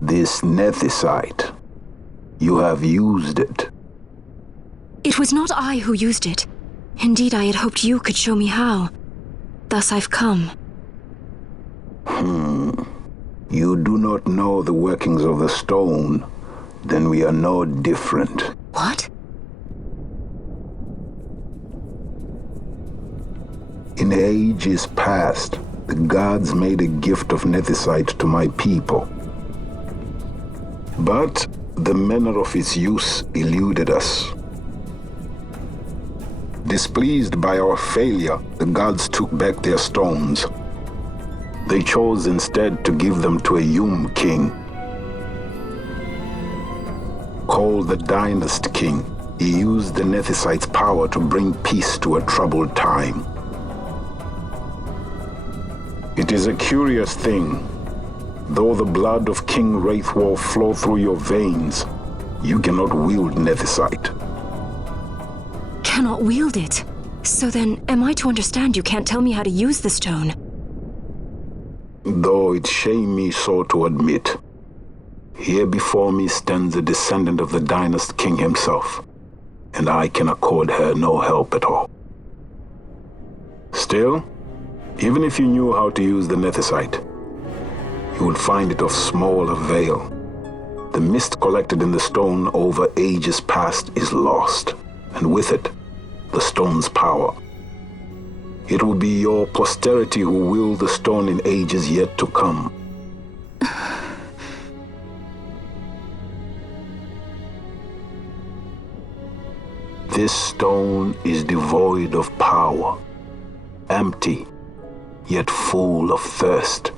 This nethicite. You have used it. It was not I who used it. Indeed, I had hoped you could show me how. Thus I've come. You do not know the workings of the stone. Then we are no different. What? In ages past, the gods made a gift of nethicite to my people. But the manner of its use eluded us. Displeased by our failure, the gods took back their stones. They chose instead to give them to a Yum king. Called the Dynast King, he used the nethicite's power to bring peace to a troubled time. It is a curious thing. Though the blood of King Wraithwolf flow through your veins, you cannot wield nethicite. Cannot wield it? So then, am I to understand you can't tell me how to use the stone? Though it shame me so to admit, here before me stands a descendant of the Dynast King himself, and I can accord her no help at all. Still, even if you knew how to use the nethicite, you would find it of small avail. The mist collected in the stone over ages past is lost, and with it, the stone's power. It will be your posterity who wield the stone in ages yet to come. This stone is devoid of power, empty, yet full of thirst,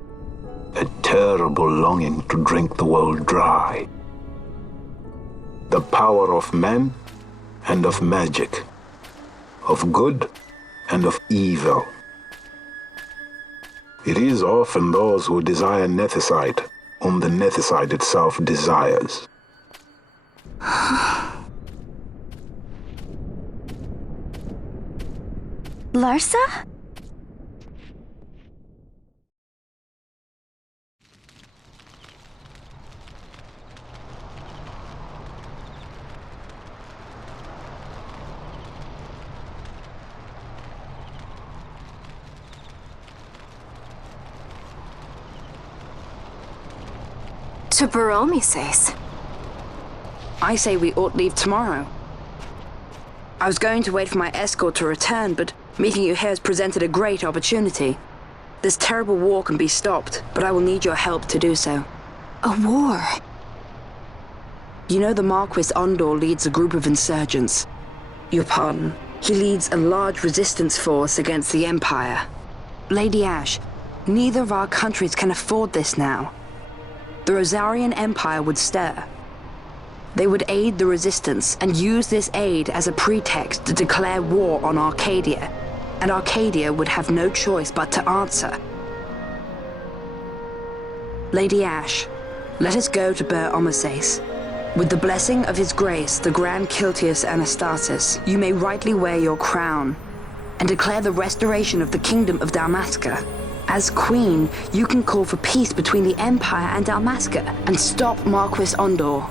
a terrible longing to drink the world dry. The power of men and of magic, of good and of evil. It is often those who desire nethicite whom the nethicite itself desires. Larsa? To Baromi says. I say we ought leave tomorrow. I was going to wait for my escort to return, but meeting you here has presented a great opportunity. This terrible war can be stopped, but I will need your help to do so. A war? You know the Marquis Ondor leads a group of insurgents. Your pardon. He leads a large resistance force against the Empire. Lady Ash, neither of our countries can afford this now. The Rosarian Empire would stir. They would aid the resistance and use this aid as a pretext to declare war on Arcadia, and Arcadia would have no choice but to answer. Lady Ash, let us go to Ber Omases. With the blessing of His Grace, the Grand Kiltius Anastasis, you may rightly wear your crown and declare the restoration of the Kingdom of Dalmasca. As Queen, you can call for peace between the Empire and Dalmasca and stop Marquis Ondor.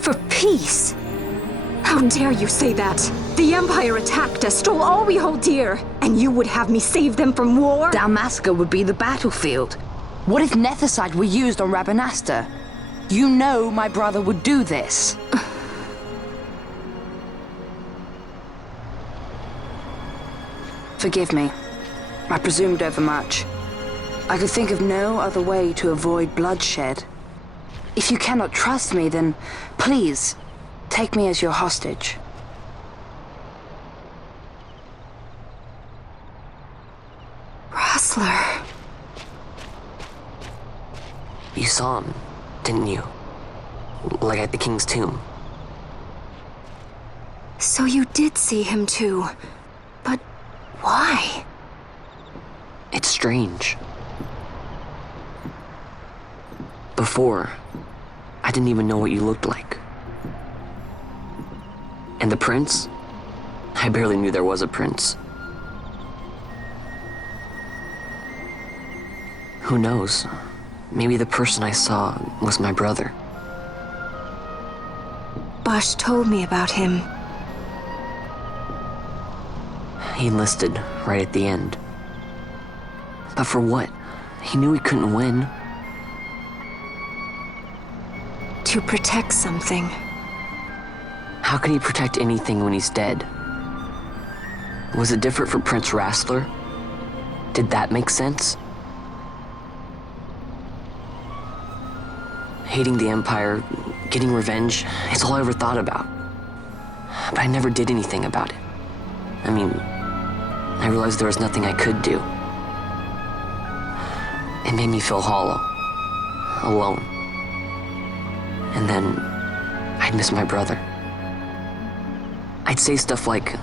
For peace? How dare you say that? The Empire attacked us, stole all we hold dear, and you would have me save them from war? Dalmasca would be the battlefield. What if nethicite were used on Rabanasta? You know my brother would do this. Forgive me. I presumed overmuch. I could think of no other way to avoid bloodshed. If you cannot trust me, then please, take me as your hostage. Rustler. You saw him, didn't you? Like at the King's tomb. So you did see him too. But why? It's strange. Before, I didn't even know what you looked like. And the prince? I barely knew there was a prince. Who knows? maybe the person I saw was my brother. Bosch told me about him. He enlisted right at the end. But for what? He knew he couldn't win. To protect something. How can he protect anything when he's dead? Was it different for Prince Rassler? Did that make sense? Hating the Empire, getting revenge, it's all I ever thought about. But I never did anything about it. I mean, I realized there was nothing I could do. It made me feel hollow, alone. And then I'd miss my brother. I'd say stuff like,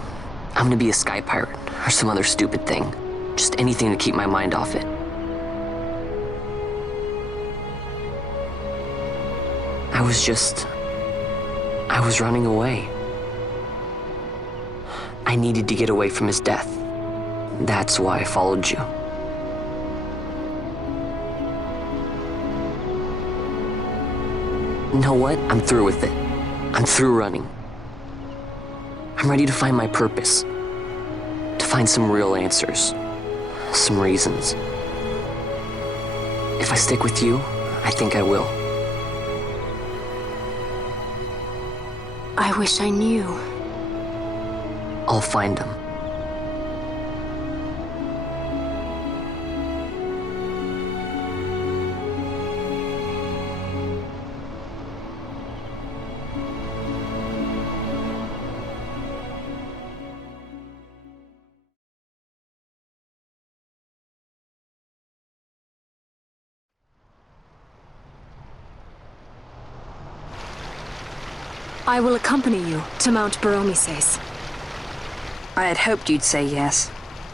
I'm gonna be a sky pirate, or some other stupid thing. Just anything to keep my mind off it. I was running away. I needed to get away from his death. That's why I followed you. You know what? I'm through with it. I'm through running. I'm ready to find my purpose. To find some real answers. Some reasons. If I stick with you, I think I will. I wish I knew. I'll find them. I will accompany you to Mount Baromises. I had hoped you'd say yes.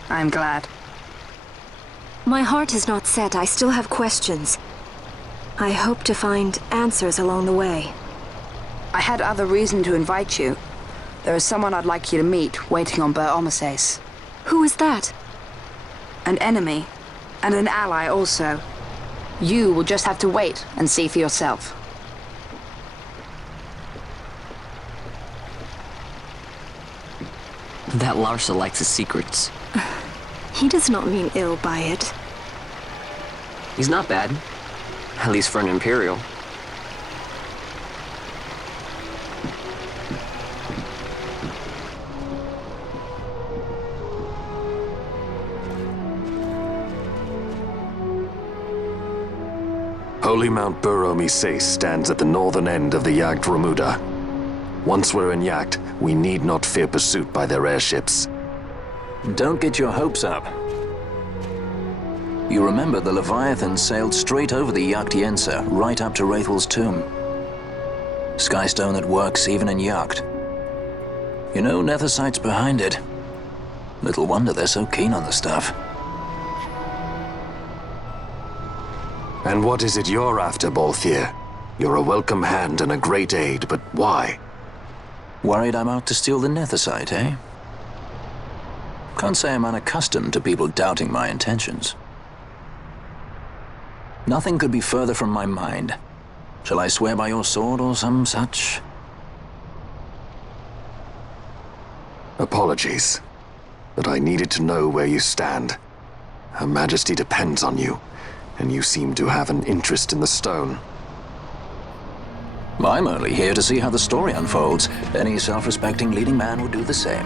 I'm glad. My heart is not set. I still have questions. I hope to find answers along the way. I had other reason to invite you. There is someone I'd like you to meet waiting on Baromises. Who is that? An enemy, and an ally also. You will just have to wait and see for yourself. That Larsa likes his secrets. He does not mean ill by it. He's not bad. At least for an Imperial. Holy Mount Baromises stands at the northern end of the Yacht Remuda. Once we're in Yacht, we need not fear pursuit by their airships. Don't get your hopes up. You remember the Leviathan sailed straight over the Yacht Yensa, right up to Wraithel's tomb. Skystone that works even in Yacht. You know, Nethersight's behind it. Little wonder they're so keen on the stuff. And what is it you're after, Balthier? You're a welcome hand and a great aid, but why? Worried I'm out to steal the Nethersight, eh? Can't say I'm unaccustomed to people doubting my intentions. Nothing could be further from my mind. Shall I swear by your sword or some such? Apologies, but I needed to know where you stand. Her Majesty depends on you, and you seem to have an interest in the stone. I'm only here to see how the story unfolds. Any self-respecting leading man would do the same.